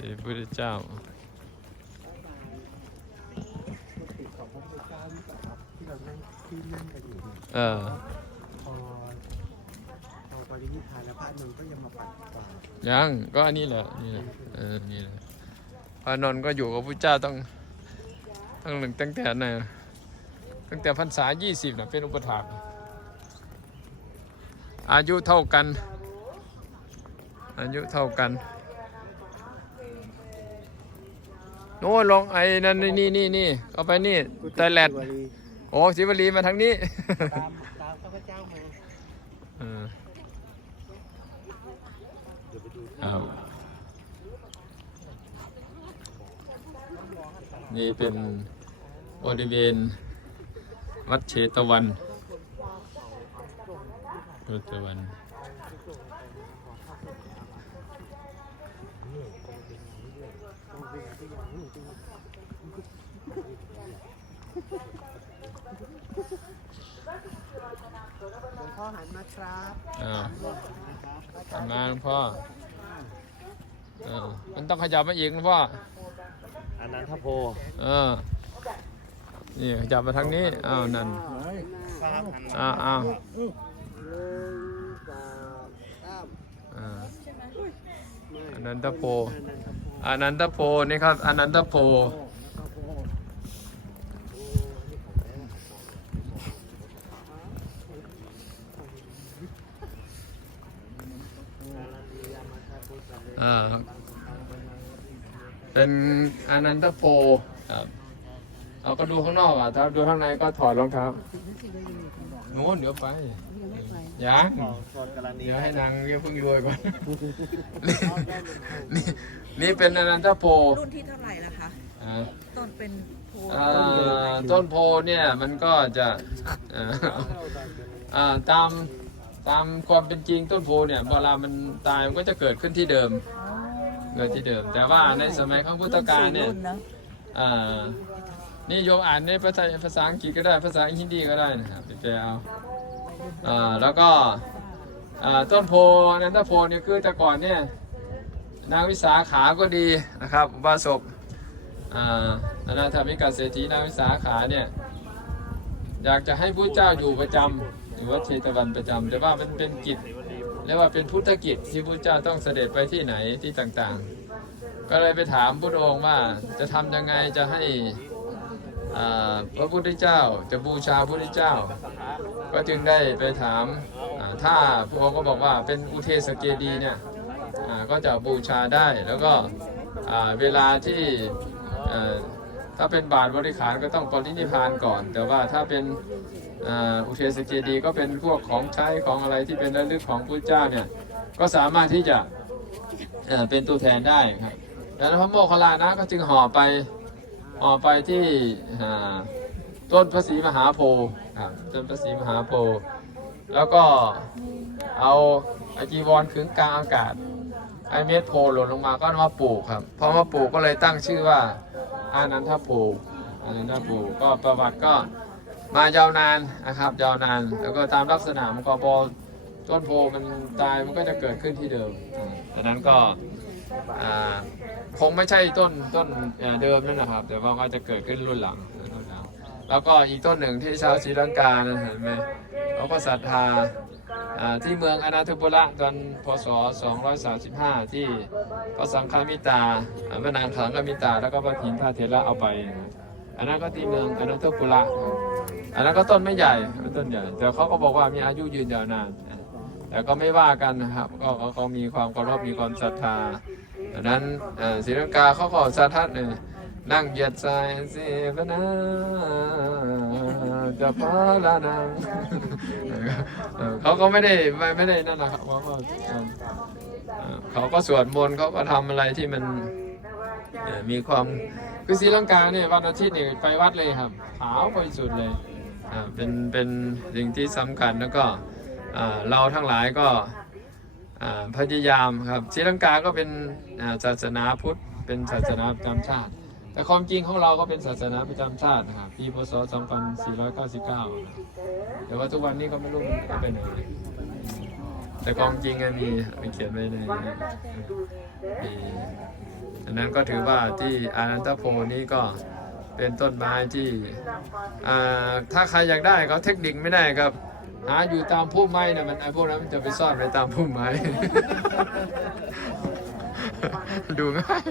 สีพุทธเจ้าติดของพระเจ้าหรือเปล่าครับที่เรานั่งที่นั่งกันอยู่เนี่ยเออพอพอปรินิพพานแล้วพระนนท์ก็ยังมาปัดกวาดยังก็อันนี้แหละนี่แหละเออนี่แหละพระนนท์ก็อยู่กับพระเจ้าต้องตั้งหนึ่งตั้งแต่ไหนตั้งแต่พรรษายี่สิบนะเป็นอุปถากอายุเท่ากัน อายุเท่ากัน โน้นลงไอ้นั่นนี่นี่นี่เอาไปนี่ไตแลนด์กุฏิโอ้ศิวลีมาทางนี้ตามตามข้าพเจ้ามาเออเดี๋ยวไปดูครับนี่เป็นบริเวณวัดเชตวันเชตวัน หลวง พ่อหันมาครับอ่าทำมาหลวงพ่อเออมันต้องขยับมาอีกหลวงพ่ออันนั้นทัพโพเออนี่ขยับมาทางนี้อ้าวนั่นครับอ้าวอ้าวหนึ่งสองสามอ่าไม่อนันตโพอันนั้นทัพโพอนันตโพนี่ครับอนันตโพทัพโพโอ้นี่ของแท้อารันติยามาคาพุทธะเว อ่า เป็นอนันตโพครับเราก็ดูข้างนอกอะถ้าดูข้างในก็ถอดรองเท้าโน้นเดี๋ยวไปยังสอนกรณีเดี๋ยวให้นางเรียกเพิ่งรวยก่อนนี่นี่นี่เป็นอนันตโพรุ่นที่เท่าไหร่ละคะอ่าต้นเป็นโพอ่าต้นโพเนี่ยมันก็จะอ่าอ่าตามตามความเป็นจริงต้นโพเนี่ยเวลามันตายมันก็จะเกิดขึ้นที่เดิม เกิดที่เดิม แต่ว่าในสมัยของพุทธกาลเนี่ยอ่านี่โยมอ่านในภาษาภาษาอังกฤษก็ได้ภาษาฮินดีก็ได้นะครับไปแปลเอาอ่าแล้วก็อ่าต้นโพนันทโพเนี่ยคือแต่ก่อนเนี่ยนางวิสาขาก็ดีนะครับอุบาสกอ่าอนาถามิกาเศรษฐีนางวิสาขาเนี่ยอยากจะให้ผู้เจ้าอยู่ประจำอยู่วัดเชตวันประจำแต่ว่ามันเป็นกิจ เรียกว่าเป็นพุทธกิจที่ผู้เจ้าต้องเสด็จไปที่ไหนที่ต่างๆ ก็เลยไปถามพระองค์ว่าจะทำยังไงจะให้พระพุทธเจ้าจะบูชาพระพุทธเจ้า ก็จึงได้ไปถามถ้าพระองค์ก็บอกว่าเป็นอุเทสเกดีเนี่ยก็จะบูชาได้แล้วก็เวลาที่ถ้าเป็นบาทบริขารก็ต้องปรินิพพานก่อน แต่ว่าถ้าเป็น อุเทสเกดีก็เป็นพวกของใช้ของอะไรที่เป็นระลึกของพระเจ้าเนี่ยก็สามารถที่จะเเป็นตัวแทนได้ครับดังนั้นพระโมคคัลลานะก็จึงห่อไปห่อไปที่ต้นพระศรีมหาโพธิ์ครับต้นพระศรีมหาโพธิ์แล้วก็เอาอาจีวรขึงกลางอากาศไอเม็ดโพหล่นลงมาก็มาปลูกครับพอมาปลูกก็เลยตั้งชื่อว่าอานันทโพอานันทโพก็ประวัติก็ มายาวนานนะครับยาวนาน แล้วก็ตามลักษณะมันก็พอต้นโพมันตายมันก็จะเกิดขึ้นที่เดิมดังนั้นก็คงไม่ใช่ต้นต้นเดิมนั่นนะครับ แต่ว่าก็จะเกิดขึ้นรุ่นหลังรุ่นหลัง แล้วก็อีกต้นหนึ่งที่ชาวศรีลังกาเห็นไหมเขาก็ศรัทธาที่เมืองอนาถปุระตอนพศ 235 ที่พระสังฆามิตาพระนางขังฆามิตา แล้วก็พระถินพระเถระเอาไป อันนั้นก็ที่เมืองอนาถปุระ อันนั้นก็ต้นไม่ใหญ่ไม่ต้นใหญ่แต่เขาก็บอกว่ามีอายุยืนยาวนาน แต่ก็ไม่ว่ากันนะครับ ก็เขามีความเคารพมีความศรัทธาดังนั้นศรีลังกาเขาขอสาทัดเนี่ยนั่งเหยียดสายเสพนาจะพาลานังเออเขาก็ไม่ได้ไม่ไม่ได้นั่นนะครับเขาก็เขาก็สวดมนต์เขาก็ทำอะไรที่มันมีความคือศรีลังกาเนี่ยวันอาทิตย์เนี่ยไปวัดเลยครับขาวบริสุทธิ์เลย เป็นเป็นสิ่งที่สำคัญแล้วก็เราทั้งหลายก็พยายามครับศรีลังกาก็เป็นศาสนาพุทธเป็นศาสนาประจำชาติ แต่ความจริงของเราก็เป็นศาสนาประจำชาตินะครับปีพศ 2499 แต่ว่าทุกวันนี้ก็ไม่รู้มันไปไหนแต่ความจริงมีมีเขียนไว้ในนในอันนั้นก็ถือว่าที่อานันตโพนี้ก็ เป็นต้นไม้ที่ถ้าใครอยากได้เขาเทคนิคไม่ได้ครับ หาอยู่ตามพุ่มไม้นะมันไอ้พวกนั้นมันจะไปซ่อนไว้ตามพุ่มไม้ ดูง่าย